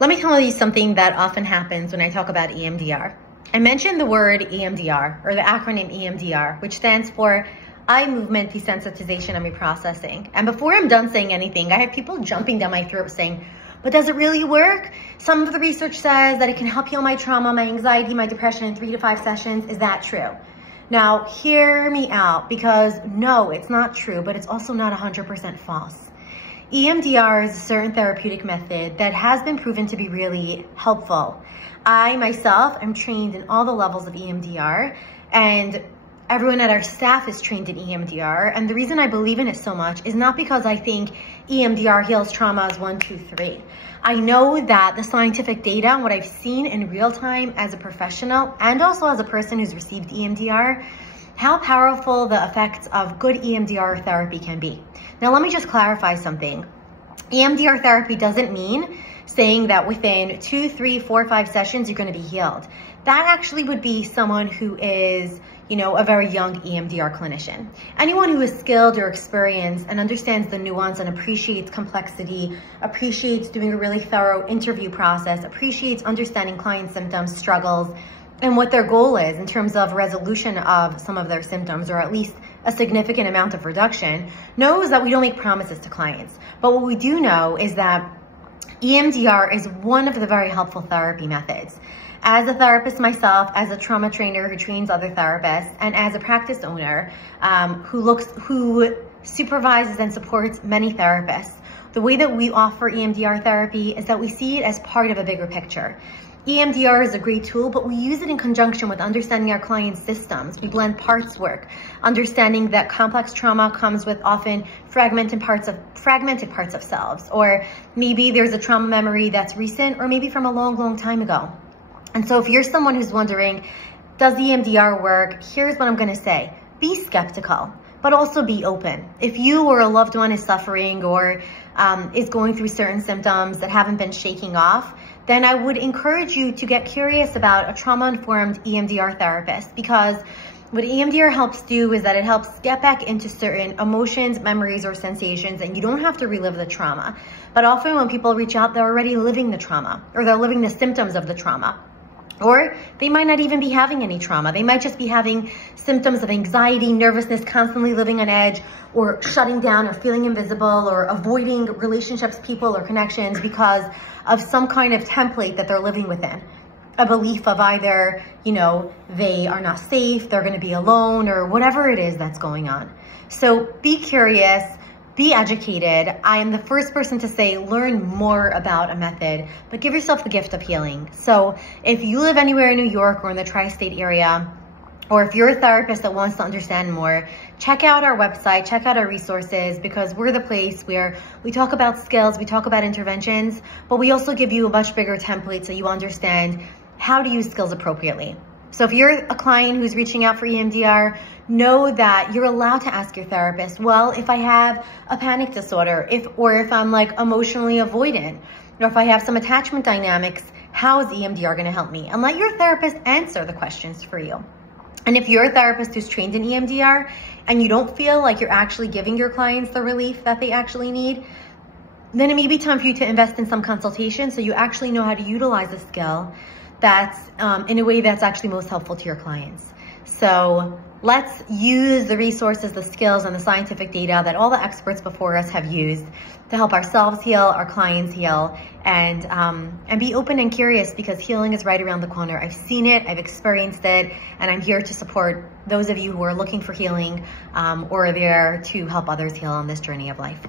Let me tell you something that often happens when I talk about EMDR. I mentioned the word EMDR, or the acronym EMDR, which stands for Eye Movement Desensitization and Reprocessing. And before I'm done saying anything, I have people jumping down my throat saying, but does it really work? Some of the research says that it can help heal my trauma, my anxiety, my depression in 3 to 5 sessions. Is that true? Now, hear me out, because no, it's not true, but it's also not 100% false. EMDR is a certain therapeutic method that has been proven to be really helpful. I myself am trained in all the levels of EMDR, and everyone at our staff is trained in EMDR. And the reason I believe in it so much is not because I think EMDR heals traumas 1, 2, 3. I know that the scientific data and what I've seen in real time as a professional and also as a person who's received EMDR, how powerful the effects of good EMDR therapy can be. Now, let me just clarify something. EMDR therapy doesn't mean saying that within 2, 3, 4, 5 sessions, you're going to be healed. That actually would be someone who is, a very young EMDR clinician. Anyone who is skilled or experienced and understands the nuance and appreciates complexity, appreciates doing a really thorough interview process, appreciates understanding client symptoms, struggles, and what their goal is in terms of resolution of some of their symptoms, or at least a significant amount of reduction, knows that we don't make promises to clients. But what we do know is that EMDR is one of the very helpful therapy methods. As a therapist myself, as a trauma trainer who trains other therapists, and as a practice owner who supervises and supports many therapists, the way that we offer EMDR therapy is that we see it as part of a bigger picture. EMDR is a great tool, but we use it in conjunction with understanding our clients' systems. We blend parts work, understanding that complex trauma comes with often fragmented parts of selves, or maybe there's a trauma memory that's recent, or maybe from a long, long time ago. And so if you're someone who's wondering, does EMDR work? Here's what I'm gonna say. Be skeptical, but also be open. If you or a loved one is suffering or is going through certain symptoms that haven't been shaking off, then I would encourage you to get curious about a trauma-informed EMDR therapist, because what EMDR helps do is that it helps get back into certain emotions, memories, or sensations, and you don't have to relive the trauma. But often when people reach out, they're already living the trauma, or they're living the symptoms of the trauma. Or they might not even be having any trauma. They might just be having symptoms of anxiety, nervousness, constantly living on edge, or shutting down, or feeling invisible, or avoiding relationships, people, or connections because of some kind of template that they're living within. A belief of either, they are not safe, they're gonna be alone, or whatever it is that's going on. So be curious. Be educated. I am the first person to say, learn more about a method, but give yourself the gift of healing. So if you live anywhere in New York or in the tri-state area, or if you're a therapist that wants to understand more, check out our website, check out our resources, because we're the place where we talk about skills, we talk about interventions, but we also give you a much bigger template so you understand how to use skills appropriately. So if you're a client who's reaching out for EMDR, know that you're allowed to ask your therapist, well, if I have a panic disorder, if I'm like emotionally avoidant, or if I have some attachment dynamics, how is EMDR gonna help me? And let your therapist answer the questions for you. And if you're a therapist who's trained in EMDR and you don't feel like you're actually giving your clients the relief that they actually need, then it may be time for you to invest in some consultation so you actually know how to utilize a skill that's in a way that's actually most helpful to your clients. So let's use the resources, the skills, and the scientific data that all the experts before us have used to help ourselves heal, our clients heal, and be open and curious, because healing is right around the corner. I've seen it, I've experienced it, and I'm here to support those of you who are looking for healing or are there to help others heal on this journey of life.